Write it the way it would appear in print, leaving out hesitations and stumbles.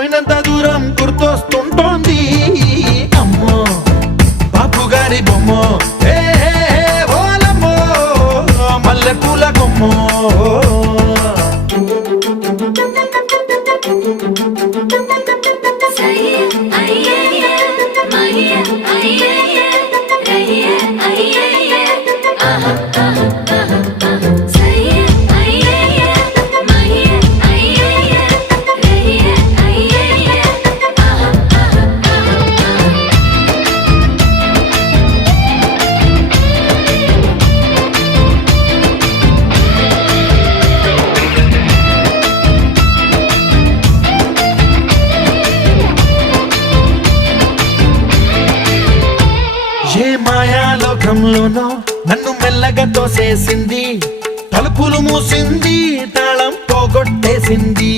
పోయినంత దూరం గుర్తొస్తుంటోంది అమ్మో బాపు గారి బొమ్మో ఓలమ్మో మల్లె పూల కొమ్మో ఏ మాయాలోకంలోనో నన్ను మెల్లగా తోసేసింది తలుపులు మూసింది తాళం పోగొట్టేసింది